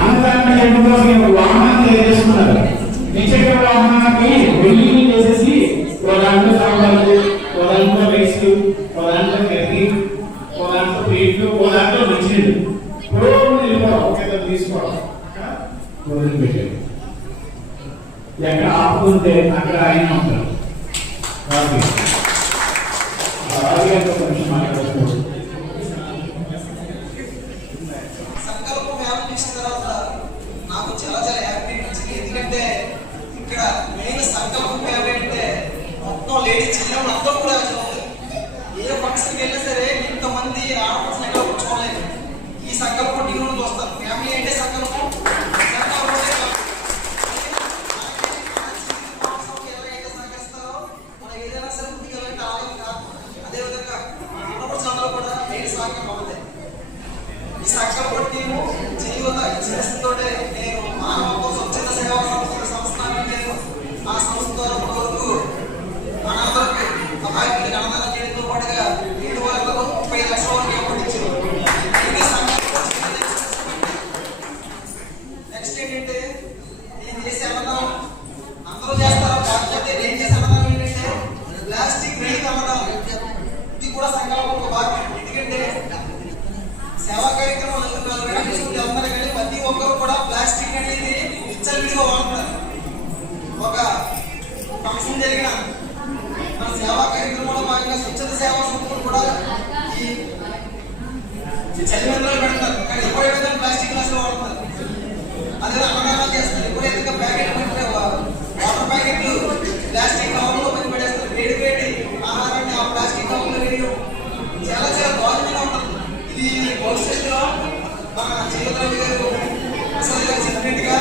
అన్నదానం చేయడం వాహనాన్ని చేసుకున్నారు నిశ్చక్ర వాహనానికి వెయ్యి చేసేసి ఒక దాంట్లో సాంబార్లు ఒక దాంట్లో రైస్ ఒక దాంట్లో కర్రీ ఒక దాంట్లో ప్లేట్లు ఒక దాంట్లో మంచినీళ్ళు తీసుకోవడం. ఎక్కడ ఆపుకుంటే అక్కడ ఆయన ఉంటారు. రాజు గారితో కొంచెం ఎందుకంటే ఇక్కడ మెయిన్ సంకల్పం ఏమంటే మొత్తం లేడీస్ చిన్న మొత్తం కూడా ఏ ఫంక్షన్కి వెళ్ళినా సరే ఇంతమంది ఆడపడుతున్న ఎక్కడ కూర్చోలేదు. ఈ సంకల్పం టీం నుండి వస్తారు ఫ్యామిలీ అంటే సంకల్పం సంకల్పం అంటే కాదు. ఎవరైతే సహకరిస్తారో ఉన్న స్వచ్ఛత సేవా సంస్థలు కూడా ఈ చలిమందులు పెడతారు. కానీ ఎప్పుడు ఏదైనా ప్లాస్టిక్ గ్లాసులు వాడతారు అదే అన్నదానాలు చేస్తారు. ఎప్పుడైతే ప్యాకెట్ పెట్టే వాటర్ ప్యాకెట్లు ప్లాస్టిక్ కవర్లో పని పడేస్తారు. వేడి వేడి ఆహారాన్ని ఆ ప్లాస్టిక్ కవర్లో వేయడం చాలా చాలా దారుణంగా ఉంటుంది. ఇది భవిష్యత్తులో మన జీవితంలో గారు అసలు చెప్పినట్టుగా